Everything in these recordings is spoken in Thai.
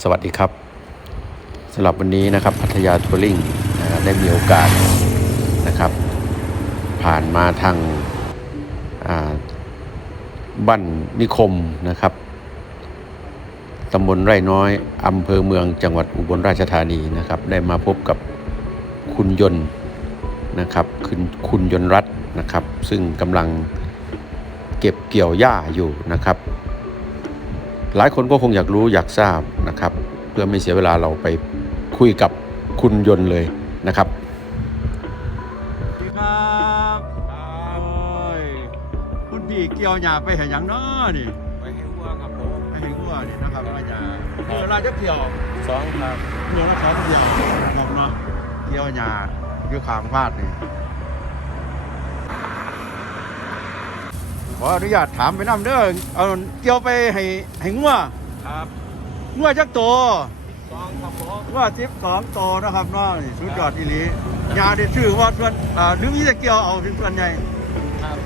สวัสดีครับสำหรับวันนี้นะครับพัทยาทัวริงอ่าได้มีโอกาสนะครับ ผ่านมาทางาบ้านนิคมนะครับตำบลไร่น้อยอำเภอเมืองจังหวัดอุบลราชธานีนะครับ ได้มาพบกับคุณยนต์นะครับคุณคุณยนต์รัตนะครับ ซึ่งกำลังเก็บเกี่ยวหญ้าอยู่นะครับ หลายคนก็คงอยากรู้อยากทราบ นะครับ เพื่อไม่เสียเวลาเราไปคุยกับคุณยนต์เลยนะครับสวัสดีครับครับโอ้ยคุณพี่เกี่ยวหยาไปเห็นอย่างน้อนี่ไว้ให้วัวครับผมไปเห็นหัวนี่นะครับว่าหยาเมื่อราจะเกี่ยวสองครับเมื่อราชเกี่ยวครับเนาะเกี่ยวหยาอยู่ขางพาดนี่ขออนุญาตถามไปน้ำเด้อเอาเกี่ยวไปให้ให้งัวครับ งัวจักโตวสองครับผมงัวสิบสองโตวนะครับเนาะนี่สุดยอดอีหลีหยาได้ชื่อว่าส่วนอ่าหรือมีแต่เกี่ยวเอาเป็นส่วนใหญ่ครับ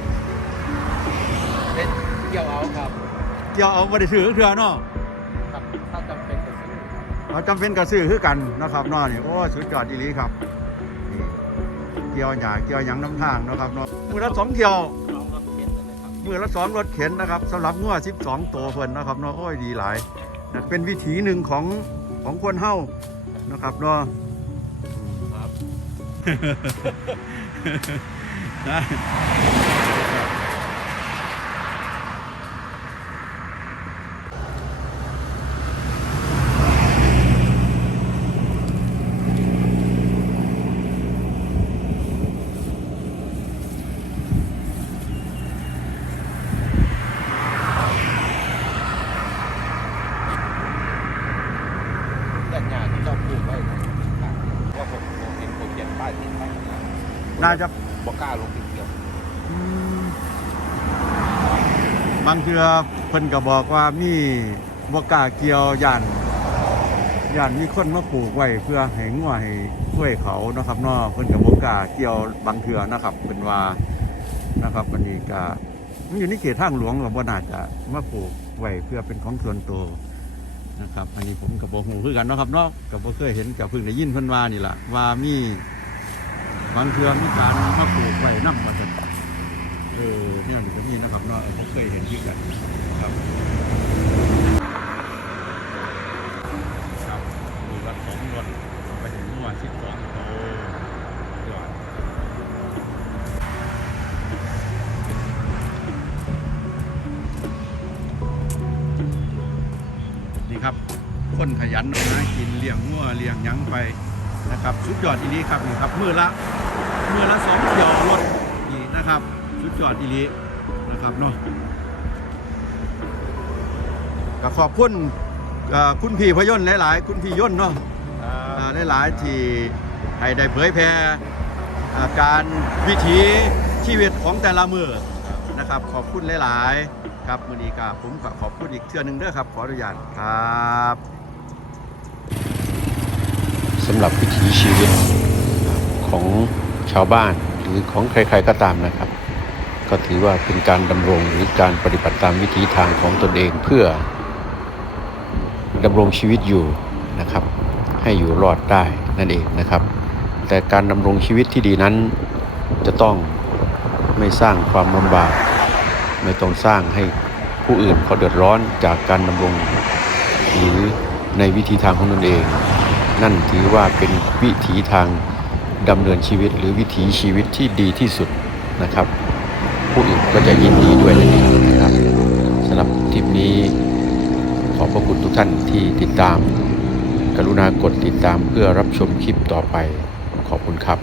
เป็นเกี่ยวเอาครับเกี่ยวเอาบ่ได้ซื้อเทื่อเนาะครับถ้าจำเป็นก็ซื้อเราจำเป็นกับซื้อคือกันนะครับเนาะนี่โอ้สุดยอดอีหลีครับนี่เกี่ยวหยาเกี่ยวหยังน้ำทางนะครับเนาะมือละสองเกี่ยวสองรถเข็นเลยครับมือละสองรถเข็นนะครับสำหรับงัว12ตัวเพิ่นนะครับเนาะโอ้ยดีหลาย นะเป็นวิถีหนึ่งของของคนเฮานะครับเนาะครับ นะแต่งานที่เจ้าพูดไว้นะครับว่าผมผมเห็นผมเขียนป้ายติดไว้นะ น่าจะบอกกล้าลงติดเกี่ยวอืมบางเทื่อเพิ่นก็บอกว่ามีบ่กล้าเกี่ยวย่านย่านมีคนมาปลูกไว้เพื่อให้งัวให้กล้วยเขานะครับเนาะเพิ่นก็บ่กล้าเกี่ยวบางเทื่อนะครับเพิ่นว่านะครับวันนี้ก็มันอยู่ในเขตทางหลวงก็บ่น่าจะมาปลูกไว้เพื่อเป็นของส่วนตัวนะครับ อันนี้ผมก็บ่ฮู้คือกันเนาะครับเนาะก็บ่เคยเห็นก็เพิ่งได้ยินเพิ่นว่านี่ล่ะว่ามี บางเทื่อมีการมาปลูกไว้นำว่าซั่นเออเนี่ยนี่ก็มีนะครับเนาะผมเคยเห็นที่กันครับครับดูรัดของรถไปถึงเมื่อวานสิบสองโตยอดนี่ครับคนขยันนะกินเลี้ยงงัวเลี้ยงยังไปนะครับสุดยอดอีนี้ครับนี่ครับมือละ มือละสองเที่ยวรถนี่นะครับสุดยอดอีนี้นะครับเนาะก็ขอบคุณเอ่อคุณพี่พยนต์หลาย ๆ คุณพี่ยนต์เนาะอ่าหลาย ๆ ที่ให้ได้เผยแพร่อ่าการวิถีชีวิตของแต่ละมือนะครับ ขอบคุณหลาย ๆ ครับมือนี้ก็ผมก็ขอบคุณอีกเทื่อหนึงเด้อครับ ขออนุญาตครับสำหรับวิถีชีวิตของชาวบ้านหรือของใคร ๆก็ตามนะครับ ก็ถือว่าเป็นการดำรงหรือการปฏิบัติตามวิถีทางของตนเองเพื่อดำรงชีวิตอยู่นะครับ ให้อยู่รอดได้นั่นเองนะครับ แต่การดำรงชีวิตที่ดีนั้น จะต้องไม่สร้างความลำบาก ไม่ต้องสร้างให้ผู้อื่นเขาเดือดร้อนจากการดำรงหรือในวิธีทางของตนเอง นั่นถือว่าเป็นวิถีทาง ดำเนินชีวิตหรือวิถีชีวิตที่ดีที่สุดนะครับ ผู้อื่นก็จะยินดีด้วยนั่นเองนะครับสำหรับทริปนี้ขอบพระคุณทุกท่านที่ติดตาม กรุณากดติดตามเพื่อรับชมคลิปต่อไปขอบคุณครับ